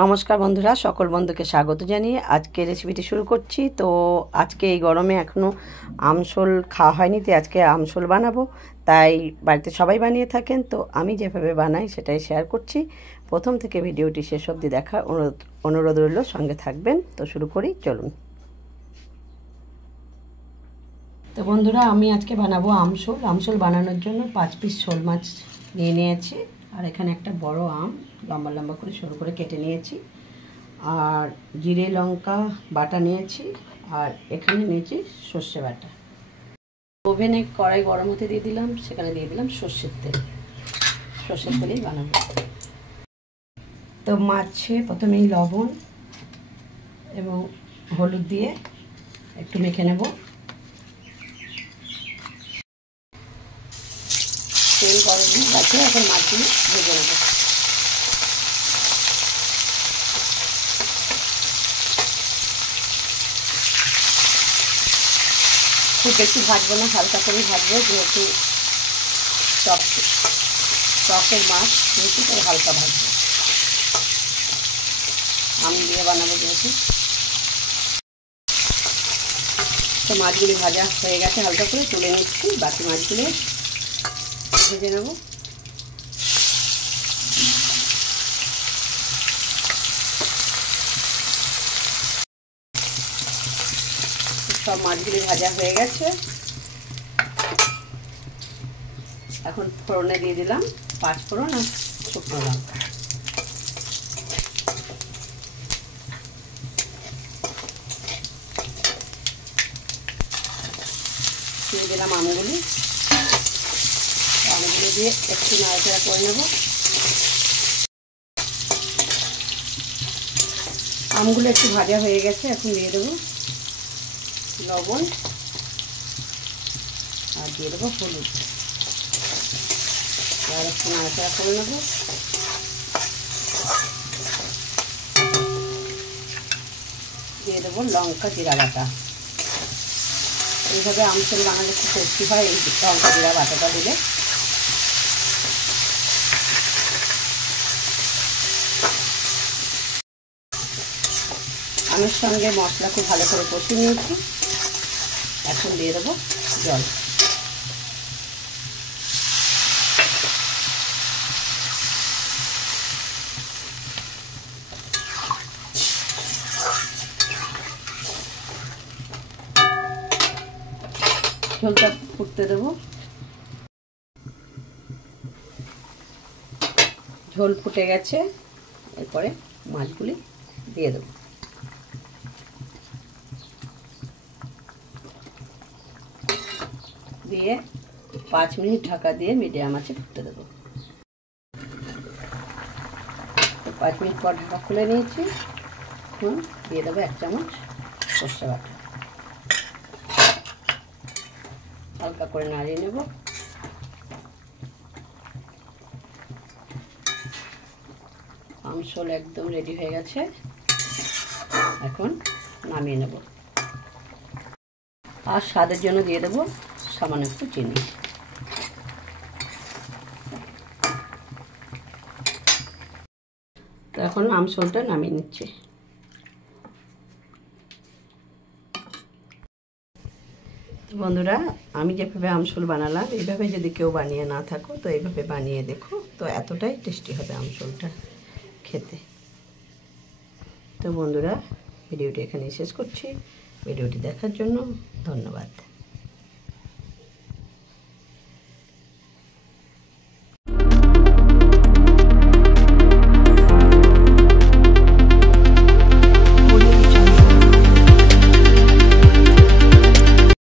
নমস্কার বন্ধুরা, সকল বন্ধুকে স্বাগত জানিয়ে আজকে রেসিপিটি শুরু করছি। তো আজকে এই গরমে এখনও আমশোল খাওয়া হয়নি, তো আজকে আমশোল বানাবো। তাই বাড়িতে সবাই বানিয়ে থাকেন, তো আমি যেভাবে বানাই সেটাই শেয়ার করছি। প্রথম থেকে ভিডিওটি শেষ অবধি দেখার অনুরোধ রইল, সঙ্গে থাকবেন। তো শুরু করি, চলুন। তো বন্ধুরা, আমি আজকে বানাবো আমশোল। আমশোল বানানোর জন্য 5 পিস শোল মাছ নিয়ে নিয়েছি, আর এখানে একটা বড় আম লম্বা লম্বা করে সরু করে কেটে নিয়েছি, আর জিরে লঙ্কা বাটা নিয়েছি, আর এখানে নিয়েছি সর্ষে বাটা। ওভেনে কড়াই গরম হতে দিয়ে দিলাম, সেখানে দিয়ে দিলাম সর্ষের তেল। সর্ষের তেলেই বানাবো। তো মাছে প্রথমেই লবণ এবং হলুদ দিয়ে একটু মেখে নেব। তেল গরম দিয়ে রাখে, এখন মাছগুলো ভেজে নেব। খুব বেশি ভাজবো না, হালকা করে ভাজবো, যেহেতু টকের মাছ যেহেতু তাই হালকা ভাজবো। আম দিয়ে বানাবো যেহেতু। তো মাছগুলি ভাজা হয়ে গেছে, হালকা করে তুলে নিচ্ছি। বাকি মাছগুলো ভেজে নেব। সব মাছগুলি ভাজা হয়ে গেছে। এখন ফোড়নে দিয়ে দিলাম 5 ফোড়ন আর শুকনো লঙ্কা। দিয়ে দিলাম আমগুলি। আমগুলি দিয়ে একটু নাড়াচাড়া করে নেব। আমগুলো একটু ভাজা হয়ে গেছে, এখন দিয়ে দেবো লবণ আর দিয়ে দেবো হলুদ, আর একটু নাড়াচাড়া করে নেব। দিয়ে দেবো লঙ্কা জিরা বাটা। এইভাবে আমশোল বানালে খুব টেস্টি হয় এই লঙ্কা জিরা বাটাটা দিলে। আমের সঙ্গে মশলা খুব ভালো করে কষিয়ে নিয়েছি। এখন দিয়ে দেবো জল। ঝোলটা ফুটতে দেবো। ঝোল ফুটে গেছে, এরপরে মাছগুলি দিয়ে দেবো। দিয়ে 5 মিনিট ঢাকা দিয়ে মিডিয়াম আঁচে ফুটতে দেবো। 5 মিনিট পর ঢাকা খুলে নিয়েছি। এখন দিয়ে দেবো 1 চামচ সর্ষে বাটা। হালকা করে নাড়িয়ে নেব। আমশোল একদম রেডি হয়ে গেছে, এখন নামিয়ে নেব। আর স্বাদের জন্য দিয়ে দেবো সামান্য একটু চিনি। তো এখন আমশোলটা নামিয়ে নিচ্ছি। বন্ধুরা, আমি যেভাবে আমশোল বানালাম, এইভাবে যদি কেউ বানিয়ে না থাকো তো এইভাবে বানিয়ে দেখো, তো এতটাই টেস্টি হবে আমশোলটা খেতে। তো বন্ধুরা, ভিডিওটি এখানেই শেষ করছি। ভিডিওটি দেখার জন্য ধন্যবাদ।